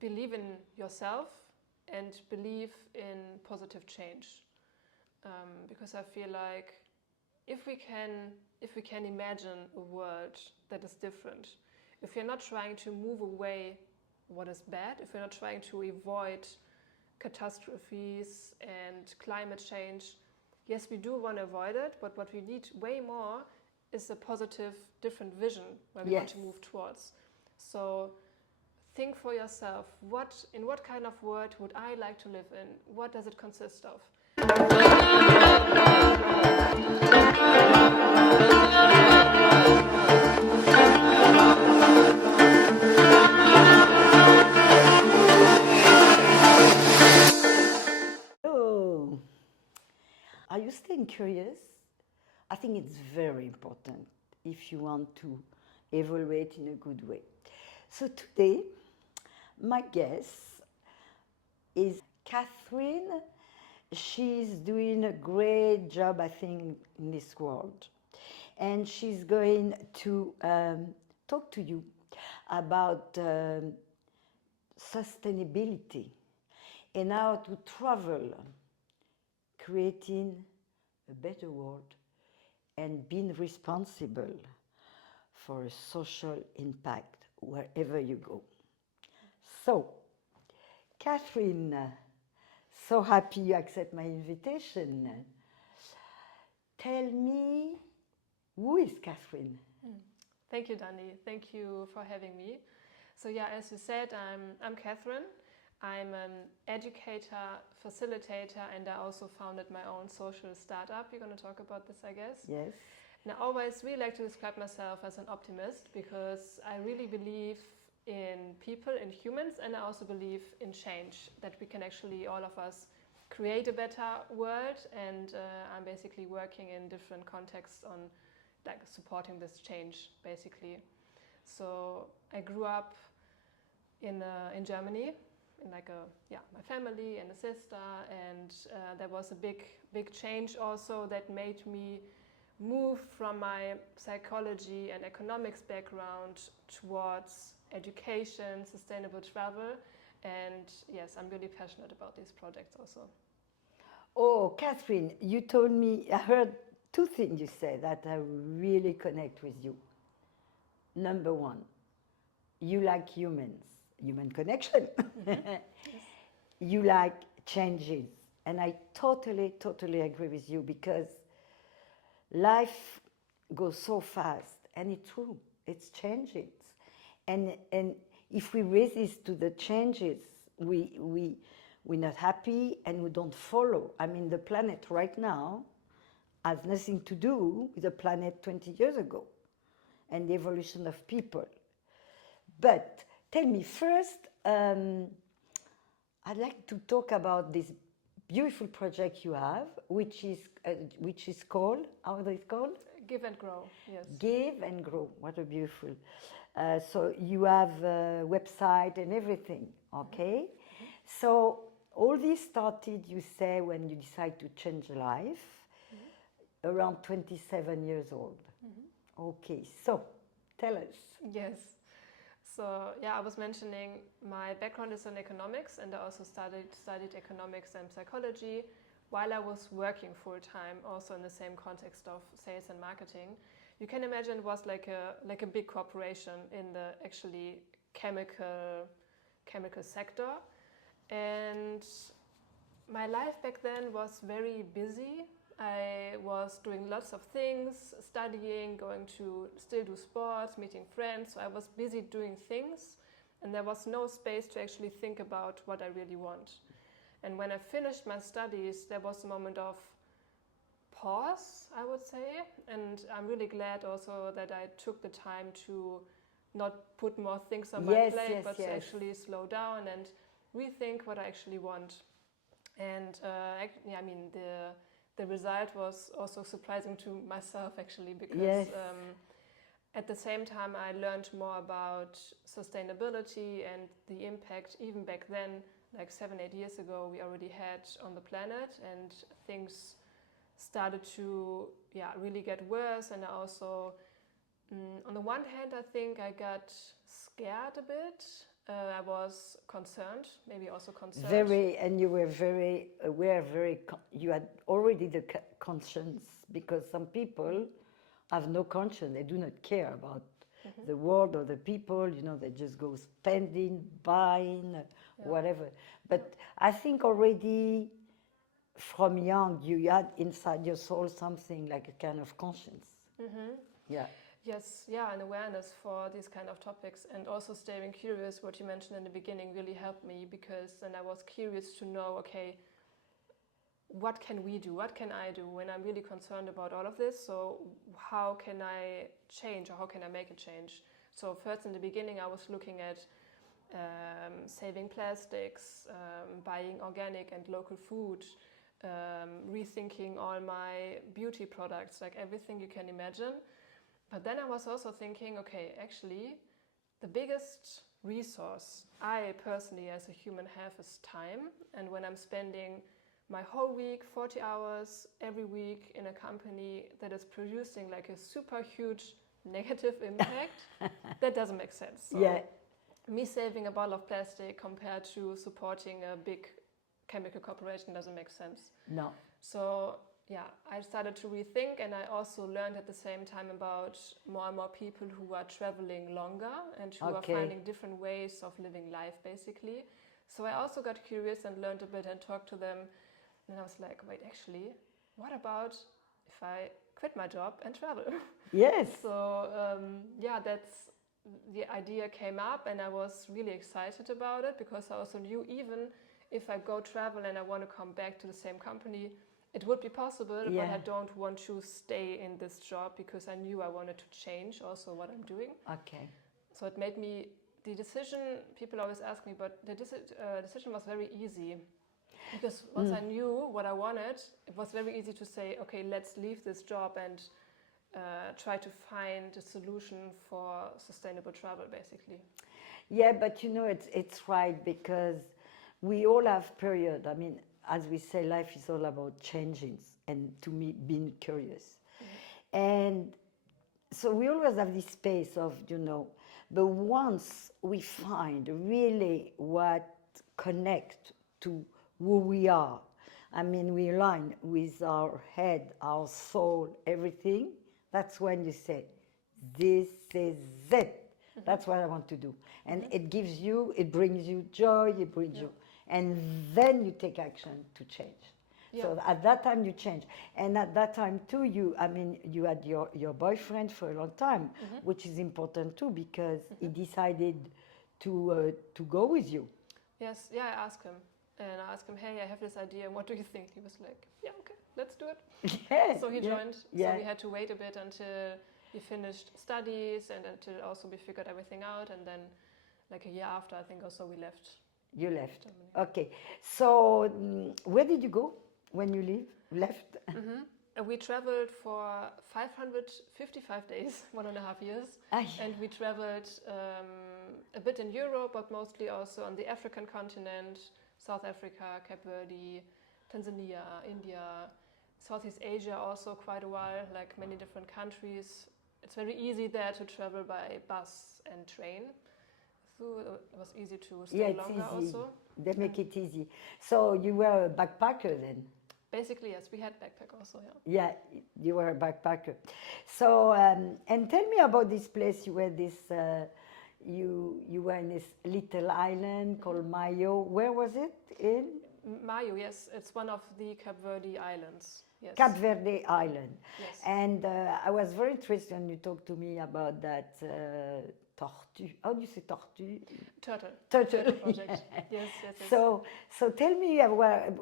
believe in yourself and believe in positive change. Because I feel like if we can imagine a world that is different, if you're not trying to move away what is bad, if we're not trying to avoid catastrophes and climate change, yes, we do want to avoid it, but what we need way more is a positive, different vision where we want to move towards. So think for yourself, in what kind of world would I like to live in? What does it consist of? Oh, are you staying curious? I think it's very important if you want to evaluate in a good way. So today, my guest is Kathrin. She's doing a great job, I think, in this world. And she's going to talk to you about sustainability and how to travel, creating a better world and being responsible for a social impact wherever you go. So, Kathrin, so happy you accept my invitation. Tell me, who is Kathrin? Thank you, Dani. Thank you for having me. So yeah, as you said, I'm Kathrin. I'm an educator, facilitator, and I also founded my own social startup. You're going to talk about this, I guess. Yes. And I always really like to describe myself as an optimist because I really believe in people, in humans, and I also believe in change, that we can actually, all of us, create a better world. And I'm basically working in different contexts on like supporting this change, basically. So I grew up in Germany, in like my family and a sister, and there was a big change also that made me move from my psychology and economics background towards education, sustainable travel, and yes, I'm really passionate about these projects also. Oh, Kathrin, you told me, I heard two things you said that I really connect with you. Number one, you like humans, human connection. Yes. You like changes. And I totally agree with you because life goes so fast, and it's true, it's changes. And if we resist to the changes, we're not happy and we don't follow. I mean, the planet right now has nothing to do with the planet 20 years ago and the evolution of people. But tell me first, I'd like to talk about this beautiful project you have, which is called, how is it called? Give and Grow, yes. Give and Grow, what a beautiful. So you have a website and everything, okay? Mm-hmm. So all this started, you say, when you decide to change life, around 27 years old. Mm-hmm. Okay, so tell us. Yes. So yeah, I was mentioning my background is in economics, and I also studied economics and psychology while I was working full time, also in the same context of sales and marketing. You can imagine it was like a big corporation in the actually chemical sector, and my life back then was very busy. I was doing lots of things, studying, going to still do sports, meeting friends. So I was busy doing things, and there was no space to actually think about what I really want. And when I finished my studies, there was a moment of pause, I would say. And I'm really glad also that I took the time to not put more things on my plate, but to actually slow down and rethink what I actually want. And I mean, the result was also surprising to myself, actually, because at the same time I learned more about sustainability and the impact. Even back then, like 7-8 years ago, we already had on the planet, and things started to really get worse. And I also, on the one hand, I think I got scared a bit I was concerned, maybe also concerned. And you were very aware, you had already the conscience, because some people have no conscience, they do not care about the world or the people, they just go spending, buying, whatever. But I think already from young you had inside your soul something like a kind of conscience. Yeah. Yes, yeah, an awareness for these kind of topics, and also staying curious. What you mentioned in the beginning really helped me, because then I was curious to know, okay, what can we do? What can I do when I'm really concerned about all of this? So how can I change, or how can I make a change? So first in the beginning I was looking at saving plastics, buying organic and local food, rethinking all my beauty products, like everything you can imagine. But then I was also thinking, okay, actually, the biggest resource I personally as a human have is time. And when I'm spending my whole week, 40 hours every week in a company that is producing like a super huge negative impact, that doesn't make sense. So me saving a bottle of plastic compared to supporting a big chemical corporation doesn't make sense. No. So yeah, I started to rethink, and I also learned at the same time about more and more people who are traveling longer and who are finding different ways of living life, basically. So I also got curious and learned a bit and talked to them. And I was like, wait, actually, what about if I quit my job and travel? Yes. So that's the idea came up, and I was really excited about it, because I also knew even if I go travel and I want to come back to the same company, it would be possible, but I don't want to stay in this job, because I knew I wanted to change also what I'm doing. Okay. So it made me, the decision, people always ask me, but the decision was very easy. Because once I knew what I wanted, it was very easy to say, okay, let's leave this job and try to find a solution for sustainable travel, basically. Yeah, but it's right, because we all have period. I mean, as we say, life is all about changing, and to me, being curious. And so we always have this space of, but once we find really what connect to who we are, I mean, we align with our head, our soul, everything, that's when you say, this is it. That's what I want to do. And it brings you joy, it brings you, and then you take action to change. Yeah. So at that time you change. And at that time too, you had your boyfriend for a long time, which is important too, because he decided to go with you. Yes, yeah, I asked him. And I asked him, hey, I have this idea, what do you think? He was like, yeah, okay, let's do it. Yeah, so he joined. So we had to wait a bit until we finished studies and until also we figured everything out. And then like a year after, I think also we left. You left. Germany. Okay. So where did you go when you left? We traveled for 555 days, 1.5 years. And we traveled a bit in Europe, but mostly also on the African continent, South Africa, Cape Verde, Tanzania, India, Southeast Asia also quite a while, like many different countries. It's very easy there to travel by bus and train. So it was easy to stay longer also. They make it easy. So you were a backpacker then? Basically, yes, we had backpack also, Yeah, you were a backpacker. So, and tell me about this place. You were you were in this little island called Mayo. Where was it in? Mayo, yes. It's one of the Cape Verde islands. Yes. Cape Verde Island. Yes. And I was very interested when you talked to me about that tortue. How do you say tortue? Turtle. Turtle Project. Yes. So tell me what